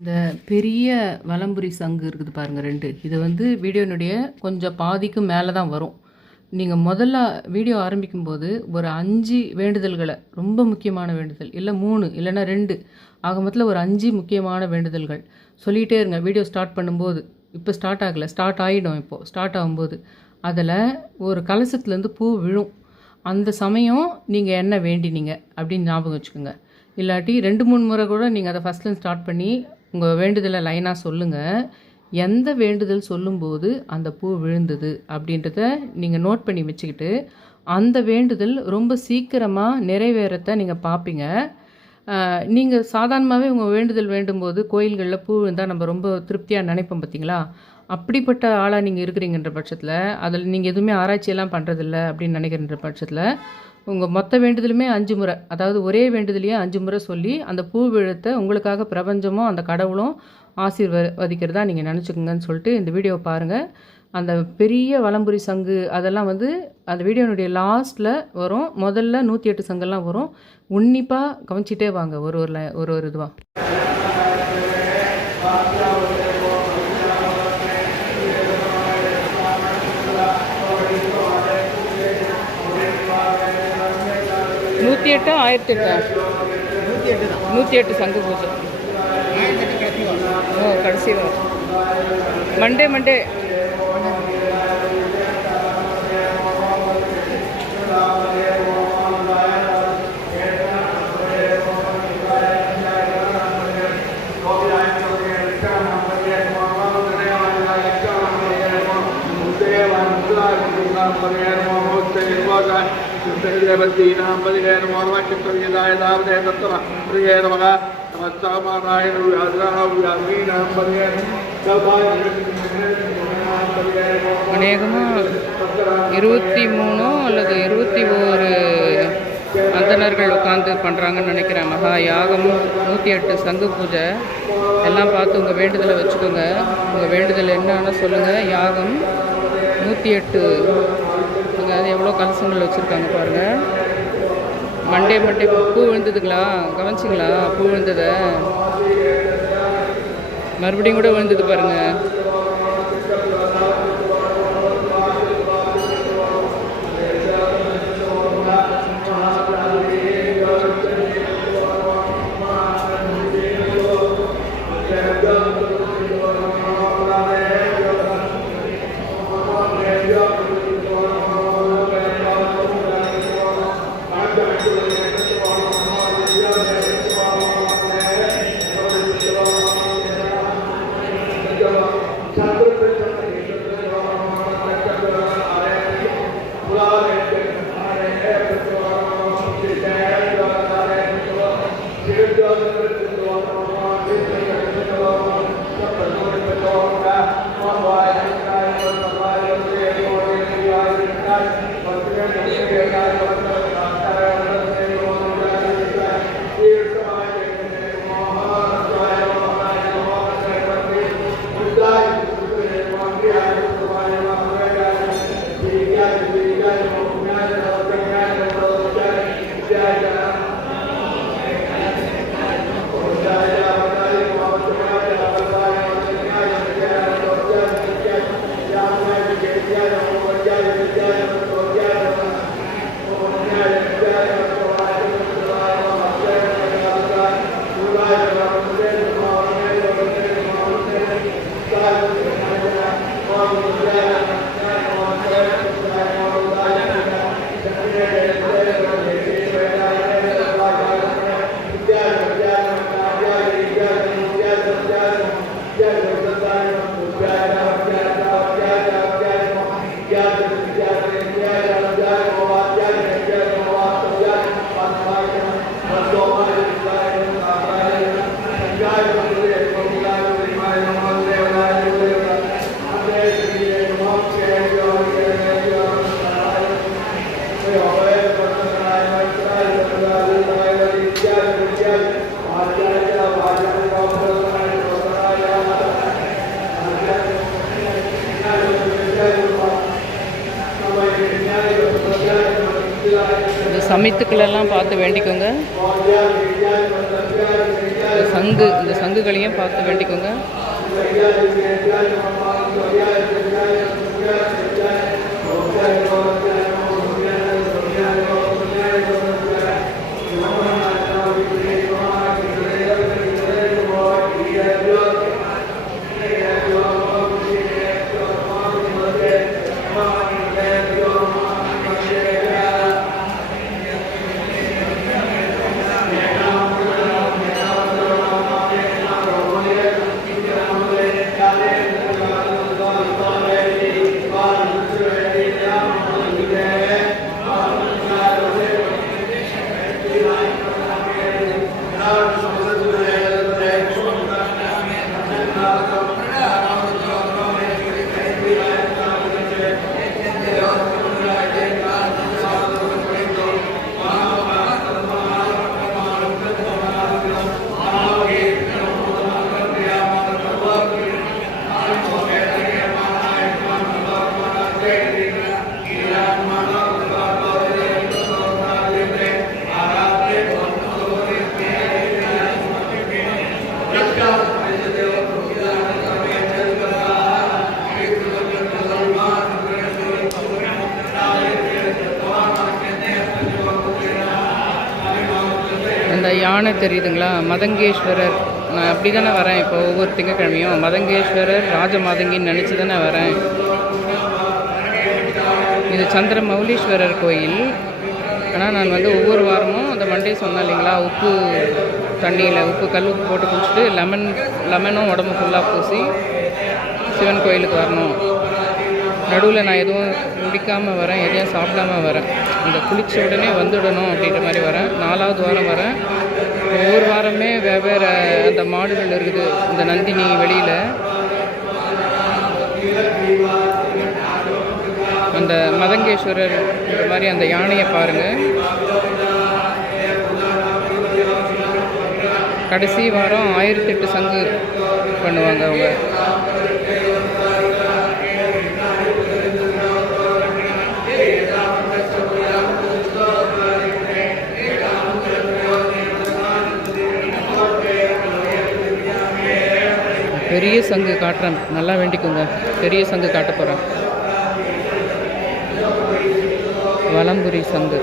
இந்த பெரிய வலம்புரி சங்கு இருக்குது பாருங்கள் ரெண்டு. இது வந்து வீடியோனுடைய கொஞ்சம் பாதிக்கு மேலே தான் வரும். நீங்கள் முதல்ல வீடியோ ஆரம்பிக்கும்போது ஒரு அஞ்சு வேண்டுதல்களை ரொம்ப முக்கியமான வேண்டுதல் இல்லை மூணு இல்லைன்னா ரெண்டு ஆக மொத்தத்தில் ஒரு அஞ்சு முக்கியமான வேண்டுதல்கள் சொல்லிகிட்டே இருங்க. வீடியோ ஸ்டார்ட் பண்ணும்போது இப்போ ஸ்டார்ட் ஆகலை ஸ்டார்ட் ஆகிடும் இப்போது ஸ்டார்ட் ஆகும்போது. அதில் ஒரு கலசத்துலேருந்து பூ விழும். அந்த சமயம் நீங்கள் என்ன வேண்டினீங்க அப்படின்னு ஞாபகம் வச்சுக்கோங்க. இல்லாட்டி ரெண்டு மூணு முறை கூட நீங்கள் அதை ஃபஸ்ட்லேருந்து ஸ்டார்ட் பண்ணி உங்கள் வேண்டுதலை லைனாக சொல்லுங்கள் எந்த வேண்டுதல் சொல்லும்போது அந்த பூ விழுந்தது அப்படின்றத நீங்கள் நோட் பண்ணி வச்சுக்கிட்டு அந்த வேண்டுதல் ரொம்ப சீக்கிரமாக நிறைவேறத்தை நீங்கள் பார்ப்பீங்க நீங்கள் சாதாரணமாகவே உங்கள் வேண்டுதல் வேண்டும்போது கோயில்களில் பூ இருந்தால் நம்ம ரொம்ப திருப்தியாக நினைப்போம் பார்த்தீங்களா அப்படிப்பட்ட ஆளாக நீங்கள் இருக்கிறீங்கன்ற பட்சத்தில் அதில் நீங்கள் எதுவுமே ஆராய்ச்சியெல்லாம் பண்ணுறதில்ல அப்படின்னு நினைக்கிற பட்சத்தில் உங்கள் மொத்த வேண்டுதலுமே அஞ்சு முறை. அதாவது ஒரே வேண்டுதலையே அஞ்சு முறை சொல்லி அந்த பூ விழுத்தை உங்களுக்காக பிரபஞ்சமும் அந்த கடவுளும் ஆசீர்வதிக்கிறதா நீங்கள் நினச்சிக்கோங்கன்னு சொல்லிட்டு இந்த வீடியோவை பாருங்கள் அந்த பெரிய வலம்புரி சங்கு அதெல்லாம் வந்து அந்த வீடியோனுடைய லாஸ்ட்டில் வரும். முதல்ல நூற்றி எட்டு சங்கெல்லாம் வரும். உன்னிப்பாக கவனிச்சிட்டே வாங்க. ஒரு ஒரு ஒரு ஒரு இதுவாக நூற்றி எட்டு ஆயிரத்தி எட்டா நூற்றி எட்டு தான். நூற்றி எட்டு சங்கு பூஜை. ஓ கடைசி வரும். மண்டே மண்டே ദേവതീനാം പതികേ നമോ നമഃ താവതേ തത്ര പ്രിയേ നമഃ നമസ്താമാനായ വ്യാസീനാം പതികേ அநேகமாக இருபத்தி மூணோ அல்லது இருபத்தி ஓரு அந்தணர்கள் உட்காந்து பண்ணுறாங்கன்னு நினைக்கிறேன் மகா யாகம் நூற்றி எட்டு சங்கு பூஜை எல்லாம் பார்த்து உங்கள் வேண்டுதலை வச்சுக்கோங்க உங்கள் வேண்டுதல் என்னன்னு சொல்லுங்கள் யாகம் நூற்றி எட்டு அங்கே அது எவ்வளோ கலசங்கள் வச்சுருக்காங்க பாருங்கள் மண்டே மண்டே பூ விழுந்ததுங்களா? கவனிச்சிங்களா? பூ விழுந்ததை? மறுபடியும் கூட விழுந்தது பாருங்கள் சமயத்துக்களெல்லாம் பார்த்து வேண்டிக்கோங்க. சங்கு இந்த சங்குகளையும் பார்த்து வேண்டிக்கோங்க அந்த யானை தெரியுதுங்களா? மதங்கேஸ்வரர். நான் அப்படி தானே வரேன் இப்போ ஒவ்வொரு திங்கக்கிழமையும். மதங்கேஸ்வரர் ராஜமாதங்கின்னு நினச்சி தானே வரேன். இது சந்திர மௌலீஸ்வரர் கோயில். ஆனால் நான் வந்து ஒவ்வொரு வாரமும் அந்த மண்டே சொன்னேன் இல்லைங்களா? உப்பு தண்ணியில் உப்பு கல் உப்பு போட்டு குடிச்சிட்டு லெமன் லெமனும் உடம்பு ஃபுல்லாக பூசி சிவன் கோயிலுக்கு வரணும். நடுவில் நான் எதுவும் குடிக்காமல் வரேன் எதையும் சாப்பிடாம வரேன். இந்த குளிச்ச உடனே வந்துடணும் அப்படின்ற மாதிரி வரேன். நாலாவது வாரம் வரேன். ஒவ்வொரு வாரமே வெவ்வேறு அந்த மாடுகள் இருக்குது. இந்த நந்தினி வெளியில். அந்த மதங்கேஸ்வரர் இந்த மாதிரி அந்த யானையை பாருங்கள் கடைசி வாரம் ஆயிரத்தி எட்டு சங்கு பண்ணுவாங்க அவங்க. பெரிய சங்கு காட்டுறேன். நல்லா வேண்டிக்கோங்க. பெரிய சங்கு காட்ட போகிறேன் வலம்புரி சங்கு.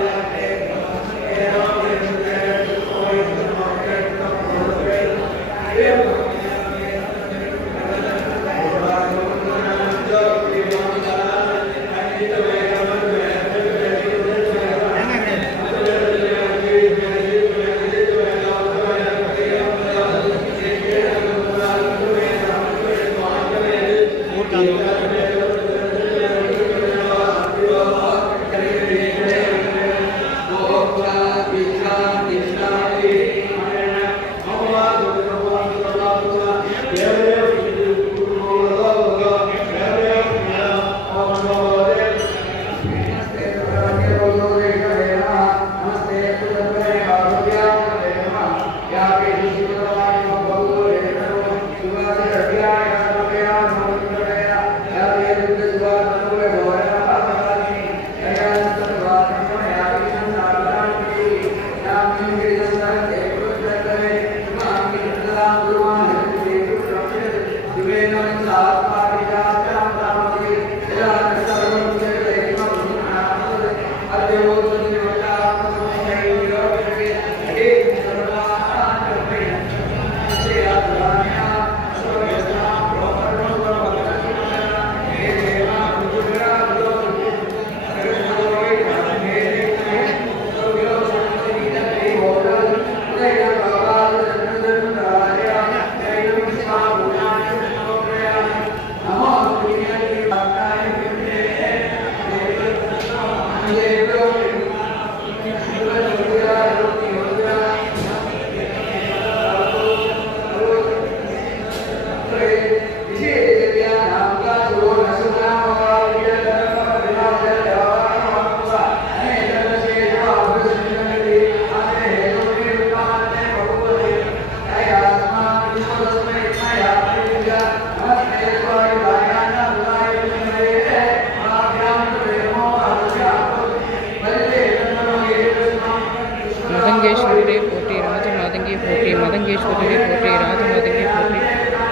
மதங்கேஸ்வரரே போற்றி ராஜமாதங்கே போற்றி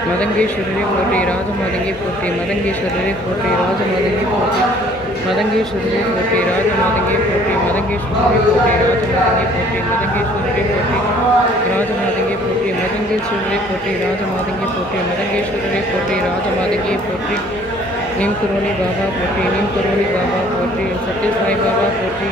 மதங்கேஸ்வரரே போற்றி ராஜமாதங்கே போற்றி மதங்கேஸ்வரரே போற்றி ராஜமாதங்கே போற்றி மதங்கேஸ்வரரே போற்றி ராஜமாதங்கே போற்றி மதங்கேஸ்வரரே போற்றி ராஜமாதங்கே போற்றி மதங்கேஸ்வரரே போற்றி ராஜமாதங்கே போற்றி மதங்கேஸ்வரரே போற்றி மதங்கேஸ்வரரே போற்றி ராஜமாதங்கே போற்றி नीम करोली बाबा पोटी नीम करोली बाबा पोटी सत्य साई बाबा पोटी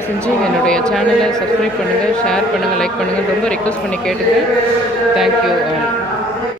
தயவு செஞ்சு என்னுடைய சேனலை சப்ஸ்கிரைப் பண்ணுங்கள் ஷேர் பண்ணுங்கள் லைக் பண்ணுங்கள் ரொம்ப ரிக்வஸ்ட் பண்ணி கேட்டுக்கிறேன் தேங்க்யூ ஆல்